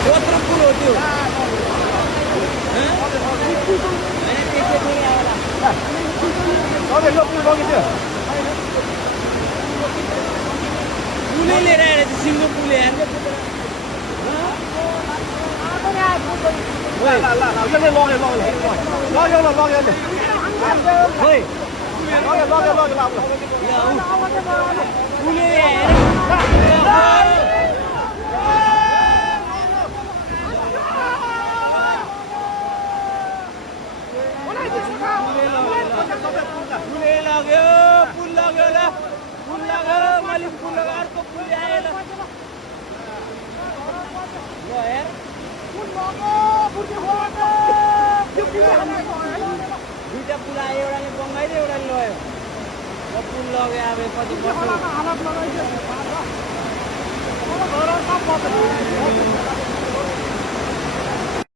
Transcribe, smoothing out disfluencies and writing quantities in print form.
कत्रो पुल हो त्यो पुलै लिएर आएर चाहिँ सिङ्गो पुल यार पुल लाग्यो ल पुल लाग्यो मैले पुल लगाएर अर्को पुल आयो ल यार दुईटा पुल आयो एउटाले बङ्गाइदियो एउटाले लग्यो र पुल लग्यो अब पछि पछि